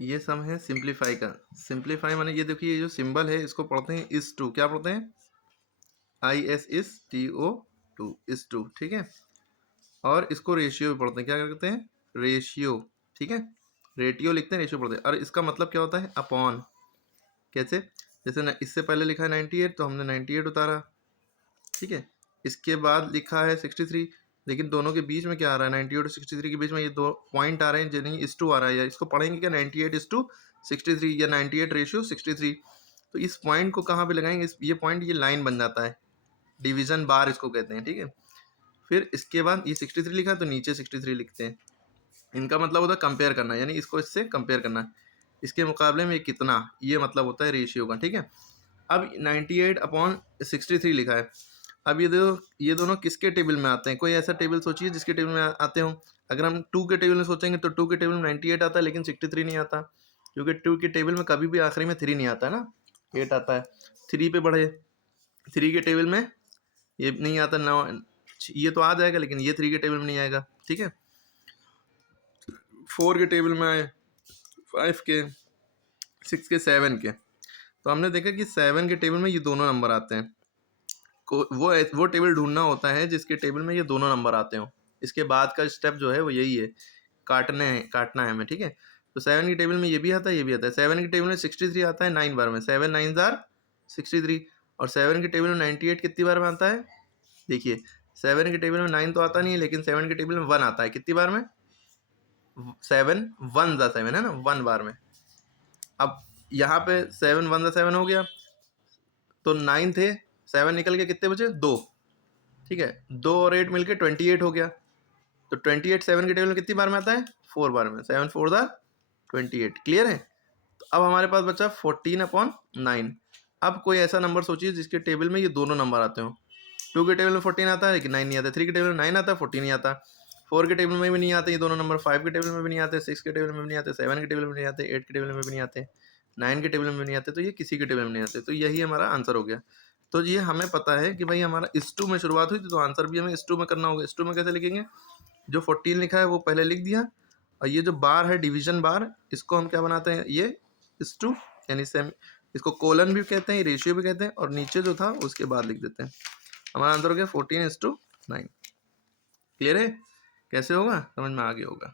ये सम है सिंप्लीफाई का। सिंप्लीफाई माने ये देखिए, ये जो सिंबल है इसको पढ़ते हैं इस टू, क्या पढ़ते हैं, ISISTO2 इस टू, ठीक है। और इसको रेशियो भी पढ़ते हैं, क्या करते हैं, रेशियो, ठीक है। रेटियो लिखते हैं, रेशियो पढ़ते हैं। और इसका मतलब क्या होता है, अपॉन। कैसे, जैसे न, इससे पहले लिखा है 98 तो हमने 98 उतारा, ठीक है। इसके बाद लिखा है 63, लेकिन दोनों के बीच में क्या आ रहा है, 98 और 63 के बीच में ये दो पॉइंट आ रहे हैं, जिन्हें इस टू आ रहा है, या इसको पढ़ेंगे क्या, 98:63 या 98:63। तो इस पॉइंट को कहाँ पे लगाएंगे, ये पॉइंट, ये लाइन बन जाता है, डिवीजन बार इसको कहते हैं, ठीक है। फिर इसके बाद ये 63 लिखा है तो नीचे 63 लिखते हैं। इनका मतलब होता है कंपेयर करना, यानी इसको इससे कंपेयर करना, इसके मुकाबले में कितना, ये मतलब होता है रेशियो का, ठीक है। अब 98/63 लिखा है। अब ये दोनों किसके टेबल में आते हैं, कोई ऐसा टेबल सोचिए जिसके टेबल में आते हो। अगर हम 2 के टेबल में सोचेंगे तो 2 के टेबल में 98 आता है, लेकिन 63 नहीं आता, क्योंकि 2 के टेबल में कभी भी आखिरी में 3 नहीं आता है ना, 8 आता है। 3 पे बढ़े, 3 के टेबल में ये नहीं आता, 9, ये तो आ जाएगा, लेकिन ये 3 के टेबल में नहीं आएगा, ठीक है। 4 के टेबल में आए, 5 के, 6 के, 7 के। तो हमने देखा कि 7 के टेबल में ये दोनों नंबर आते हैं। वो टेबल ढूंढना होता है जिसके टेबल में ये दोनों नंबर आते हो। इसके बाद का स्टेप जो है वो यही है, काटना है हमें, ठीक है। तो 7 की टेबल में ये भी आता है, ये भी आता है। 7 की टेबल में 63 आता है 9 बार में, 7 9 आर 63। और 7 की टेबल में 98 कितनी बार में आता है, देखिए 7 की टेबल में 9 तो आता नहीं है, लेकिन 7 की टेबल में 1 आता है, कितनी बार में, 7 1 ज़ा 7 है ना, 1 बार में। अब यहाँ पे 7 1 ज़ा 7 हो गया, तो 9 थे, 7 निकल के कितने बचे, 2, ठीक है। 2 और 8 मिलके 28 हो गया। तो 28 7 के टेबल में कितनी बार में आता है, 4 बार में, 7 4 दा 28, क्लियर है। तो अब हमारे पास बचा 14/9। अब कोई ऐसा नंबर सोचिए जिसके टेबल में ये दोनों नंबर आते हो। 2 के टेबल में 14 आता है लेकिन 9 नहीं आता, 3 के टेबल में 9 आता है, 14 नहीं आता, 4 के टेबल में भी नहीं आते ये दोनों नंबर, 5 के टेबल में भी नहीं आते, 6 के टेबल में भी नहीं आते, 7 के टेबल में नहीं आते, 8 के टेबल में भी नहीं आते, 9 के टेबल में भी नहीं आते, तो ये किसी के टेबल में नहीं आते। तो यही हमारा आंसर हो गया। तो ये हमें पता है कि भाई हमारा इस टू में शुरुआत हुई थी, तो आंसर भी हमें इस टू में करना होगा। इस टू में कैसे लिखेंगे, जो 14 लिखा है वो पहले लिख दिया, और ये जो बार है डिवीजन बार, इसको हम क्या बनाते हैं, ये इस टू, यानी सेम, इसको कोलन भी कहते हैं, रेशियो भी कहते हैं, और नीचे जो था उसके बाद लिख देते हैं। हमारा आंसर हो गया 14:9। क्लियर है, कैसे होगा, समझ में आ गया होगा।